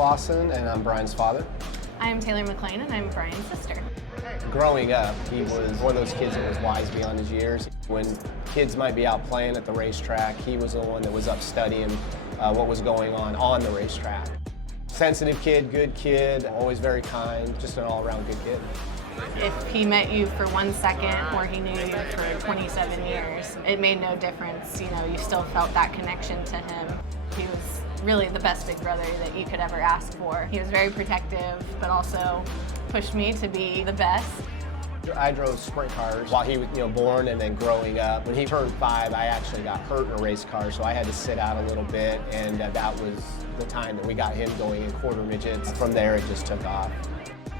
Clauson, and I'm Bryan's father. I'm Taylor McLean, and I'm Bryan's sister. Growing up, he was one of those kids that was wise beyond his years. When kids might be out playing at the racetrack, he was the one that was up studying what was going on the racetrack. Sensitive kid, good kid, always very kind, just an all-around good kid. If he met you for 1 second or he knew you for 27 years, it made no difference. You know, you still felt that connection to him. He was really the best big brother that you could ever ask for. He was very protective, but also pushed me to be the best. I drove sprint cars while he was born, and then growing up. When he turned 5, I actually got hurt in a race car, so I had to sit out a little bit, and that was the time that we got him going in quarter midgets. From there, it just took off.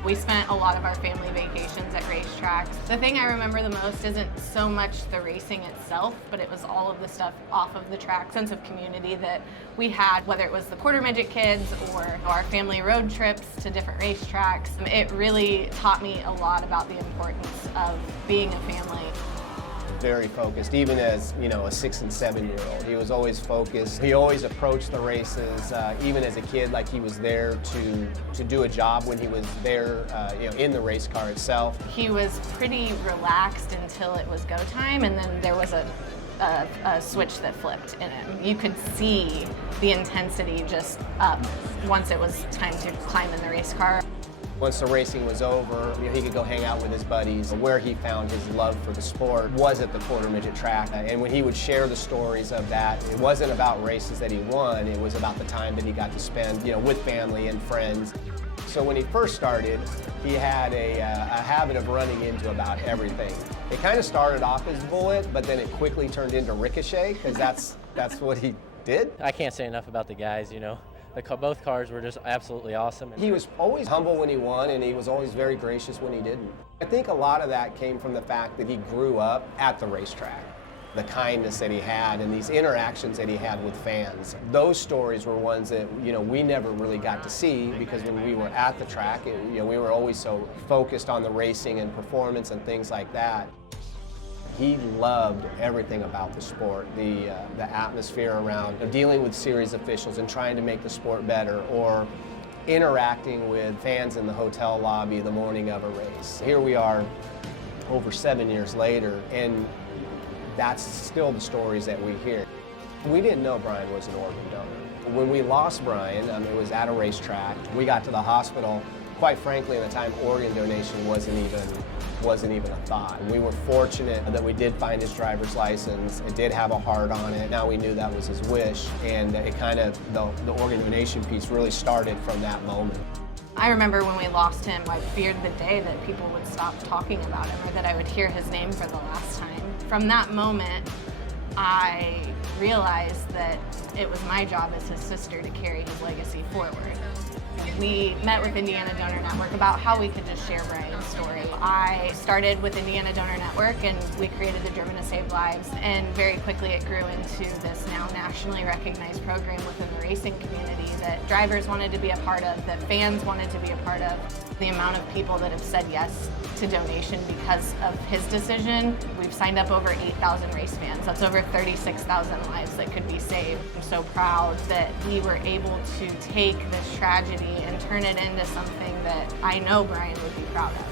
We spent a lot of our family vacations at racetracks. The thing I remember the most isn't so much the racing itself, but it was all of the stuff off of the track, sense of community that we had, whether it was the quarter midget kids or our family road trips to different racetracks. It really taught me a lot about the importance of being a family. Very focused, even as a 6 and 7-year-old. He was always focused. He always approached the races, even as a kid, like he was there to do a job when he was there, in the race car itself. He was pretty relaxed until it was go time, and then there was a switch that flipped in him. You could see the intensity just up once it was time to climb in the race car. Once the racing was over, he could go hang out with his buddies. Where he found his love for the sport was at the quarter midget track. And when he would share the stories of that, it wasn't about races that he won, it was about the time that he got to spend with family and friends. So when he first started, he had a habit of running into about everything. It kind of started off as bullet, but then it quickly turned into ricochet, because that's what he did. I can't say enough about the guys, Both cars were just absolutely awesome. He was always humble when he won, and he was always very gracious when he didn't. I think a lot of that came from the fact that he grew up at the racetrack. The kindness that he had and these interactions that he had with fans. Those stories were ones that we never really got to see, because when we were at the track, we were always so focused on the racing and performance and things like that. He loved everything about the sport, the atmosphere around dealing with series officials and trying to make the sport better, or interacting with fans in the hotel lobby the morning of a race. Here we are over 7 years later, and that's still the stories that we hear. We didn't know Bryan was an organ donor. When we lost Bryan, it was at a racetrack. We got to the hospital. Quite frankly, at the time, organ donation wasn't even a thought. We were fortunate that we did find his driver's license. It did have a heart on it. Now we knew that was his wish, and it kind of, the organ donation piece really started from that moment. I remember when we lost him, I feared the day that people would stop talking about him, or that I would hear his name for the last time. From that moment, I realized that it was my job as his sister to carry his legacy forward. We met with Indiana Donor Network about how we could just share Bryan's story. I started with Indiana Donor Network, and we created the Driven to Save Lives, and very quickly it grew into this now nationally recognized program within the racing community that drivers wanted to be a part of, that fans wanted to be a part of. The amount of people that have said yes to donation because of his decision, we've signed up over 8,000 race fans. That's over 36,000 lives that could be saved. I'm so proud that we were able to take this tragedy and turn it into something that I know Bryan would be proud of.